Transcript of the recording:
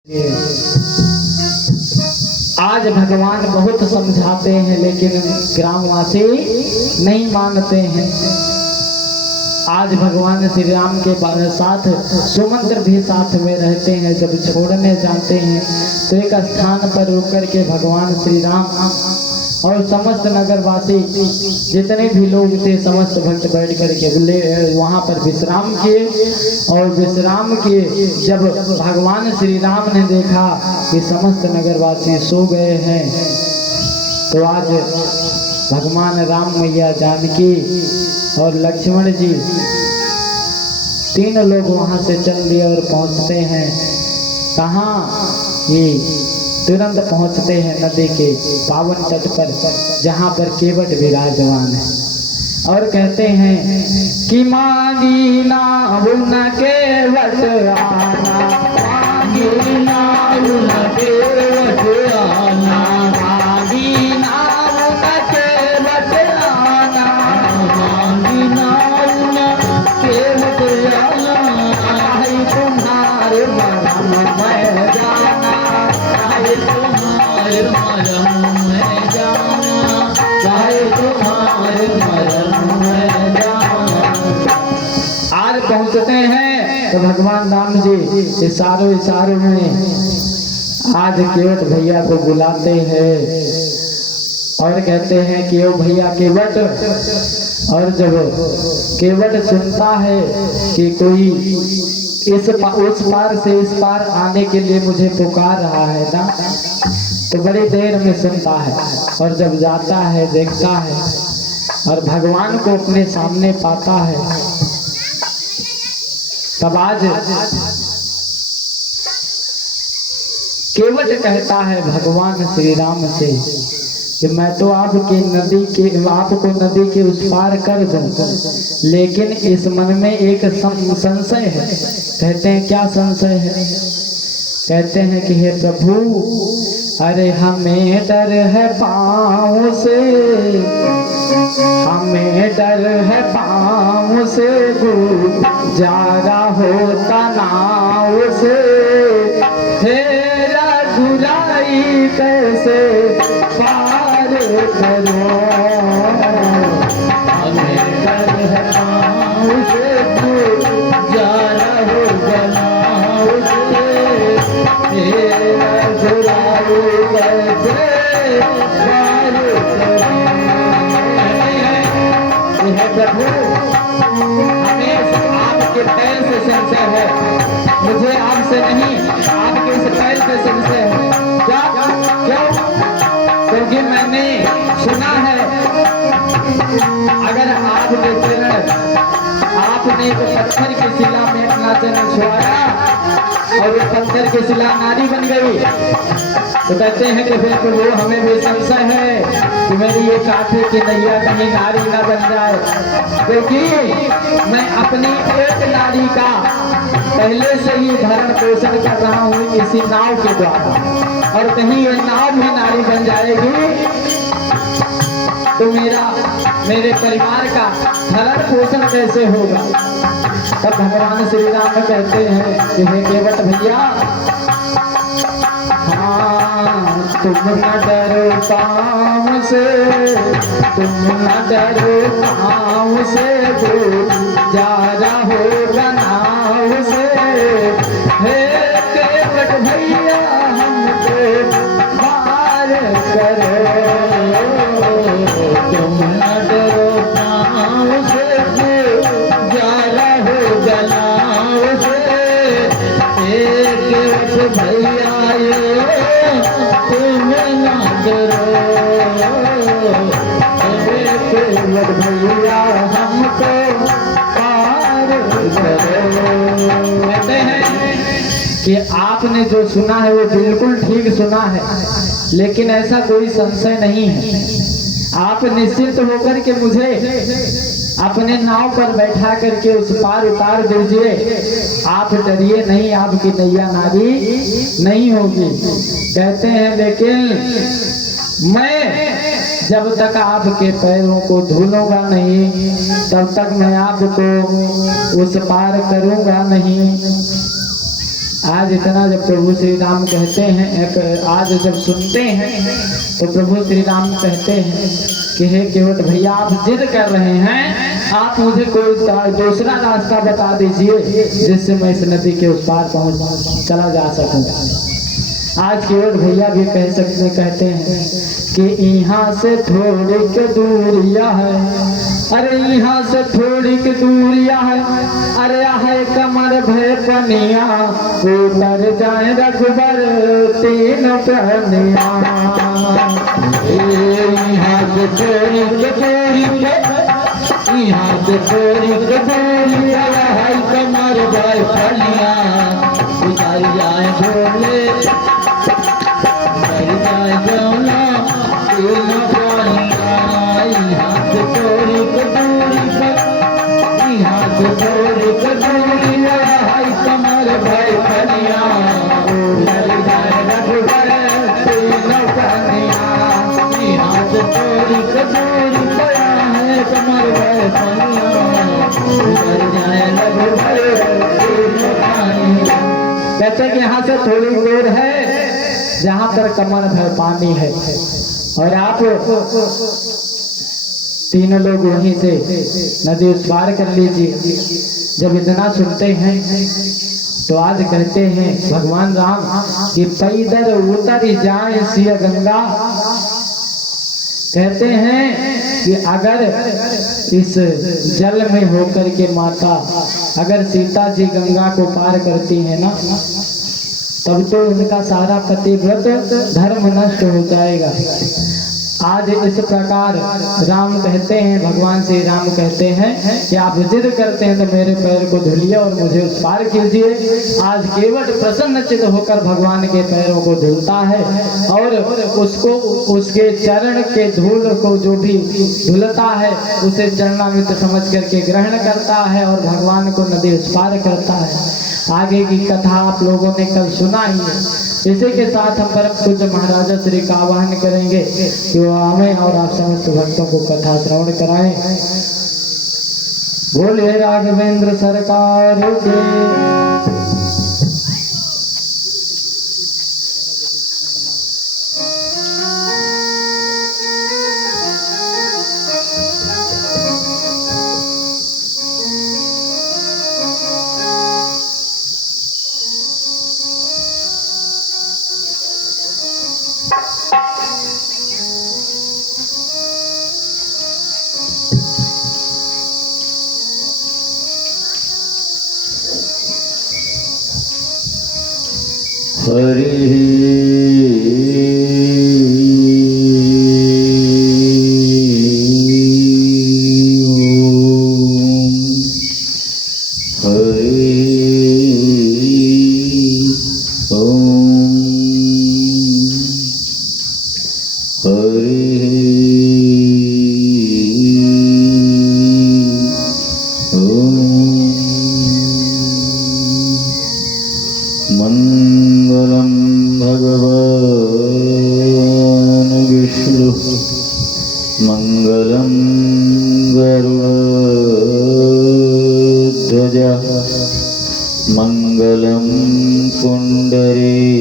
आज भगवान बहुत समझाते हैं लेकिन ग्रामवासी नहीं मानते हैं। आज भगवान श्री राम के साथ सुमंत्र भी साथ में रहते हैं। जब छोड़ने जाते हैं तो एक स्थान पर रुक कर के भगवान श्री राम और समस्त नगरवासी जितने भी लोग थे समस्त भक्त बैठ कर के वहाँ पर विश्राम किए। और विश्राम किए जब भगवान श्री राम ने देखा कि समस्त नगरवासी सो गए हैं तो आज भगवान राम, मैया जानकी और लक्ष्मण जी तीन लोग वहाँ से चल दिए और पहुँचते हैं कहाँ, ये तुरंत पहुँचते हैं नदी के पावन तट पर जहाँ पर केवट विराजमान है। और कहते हैं कि मांगी ना उन केवट आना, मांगी ना उन केवट आना, मांगी ना उन केवट आना, मांगी ना उन केवट आना, आई तुम्हारे मरम में जाना, आई तुम्हारे मरम में जाना, चाहे तुम्हारे मरम में जाना। आज पहुंचते हैं तो भगवान राम जी इशारों में आज केवट भैया को बुलाते हैं और कहते हैं कि ओ भैया केवट। और जब केवट सुनता है कि कोई उस पार से इस पार आने के लिए मुझे पुकार रहा है ना, तो बड़ी देर में सुनता है और जब जाता है देखता है और भगवान को अपने सामने पाता है, तब आज केवट कहता है भगवान श्री राम से कि मैं तो आपको नदी के उस पार कर दूं, लेकिन इस मन में एक संशय है। कहते हैं क्या संशय है? कहते हैं कि हे प्रभु, अरे हमें डर है पाँव से, हमें डर है पाँव से, गुजारा होता नाव से, हेरा गुराई कैसे पार करो, हमें डर है पाँव से, गुजारा होता नाव से, हेरा गुराई कैसे पार करो। प्रभु, हमें आपके पैर से संशय है, मुझे आपसे नहीं आपके इस पैर से संशय है। क्या? क्यों? क्योंकि मैंने सुना है अगर आपके चरण, आपने एक पत्थर की शिला में अपना चरण छुआया और वो पत्थर की शिला नारी बन गई, तो कहते हैं कि फिर तो वो हमें भी संशय है कि मेरी ये काठी की नैया कहीं नारी न बन जाए, क्योंकि मैं अपनी एक नारी का पहले से ही भरण पोषण कर रहा हूँ इसी नाव के द्वारा, और कहीं ये नाव भी नारी बन जाएगी तो मेरे परिवार का भरण पोषण कैसे होगा। तब भगवान श्री राम कहते हैं कि हे केवट भैया, हाँ तुम न डरो पाँव से, तुम न डरो पाँव से, गुजारा होगा नाव से, हे केवट भैया हमको पार करो, तुम न डरो पाँव से, गुजारा होगा नाव से, हे केवट भैया तुम न डरो, केवट भैया हमको पार करो। कहते हैं कि आपने जो सुना है वो बिल्कुल ठीक सुना है, लेकिन ऐसा कोई संशय नहीं है। आप निश्चित होकर के मुझे अपने नाव पर बैठा करके उस पार उतार दीजिए, आप डरिए नहीं, आपकी नैया नारी नहीं होगी। कहते हैं लेकिन मैं जब तक आपके पैरों को धुलूंगा नहीं तब तक मैं आपको उस पार करूंगा नहीं। आज इतना जब प्रभु श्री राम कहते हैं, आज जब सुनते हैं तो प्रभु श्री राम कहते हैं कि हे केवट भैया, आप जिद कर रहे हैं, आप मुझे कोई दूसरा रास्ता बता दीजिए जिससे मैं इस नदी के उस पार पहुंच चला जा सकूं। आज केवट भैया भी कहते हैं कि यहाँ से थोड़ी के दूरिया है, अरे यहाँ से थोड़ी की दूरिया है, अरे है कमर भय पनिया, उतर जाए रघुबर तीन प्रहनिया। यहाँ से थोड़ी के दूरिया, यहाँ से थोड़ी के दूरिया है कमर भय पनिया, उतर जाए भोले, उतर जाए जौना तीन प्रहनिया। यहाँ से थोड़ी के दूरी पर, यहाँ से थोड़ी के दूरी है कमर भय पनिया, उतर जाए रघुबर तीन प्रहनिया। यहाँ से थोड़ी के दूरी पर है कमर भय पनिया, उतर जाए रघुबर तीन प्रहनिया। कहते कि यहाँ से थोड़ी दूर है जहाँ पर कमर भर पानी है, और आप तीनों लोग वहीं से नदी उस पार कर लीजिए। जब इतना सुनते हैं तो आज कहते हैं भगवान राम कि पैदल उतर जाए सिया गंगा। कहते हैं कि अगर इस जल में होकर के माता, अगर सीता जी गंगा को पार करती है ना, तब तो उनका सारा पतिव्रत धर्म नष्ट हो जाएगा। आज इस प्रकार राम कहते हैं, भगवान श्री राम कहते हैं कि आप जिद करते हैं तो मेरे पैर को धुलिए और मुझे उस पार कीजिए। आज केवट प्रसन्नचित्त होकर भगवान के पैरों को धुलता है और उसको, उसके चरण के धूल को जो भी धुलता है उसे चरणामृत समझ करके ग्रहण करता है और भगवान को नदी उस पार करता है। आगे की कथा आप लोगों ने कल सुना ही है। इसी के साथ हम परम पूज्य महाराजा श्री का आह्वान करेंगे कि वो हमें और आप समस्त भक्तों को कथा श्रवण कराएं। बोलिए राघवेंद्र सरकार के। मंगलम भगवान विष्णु मंगलम गरुड़ध्वज मंगलम पुंडरीकाक्ष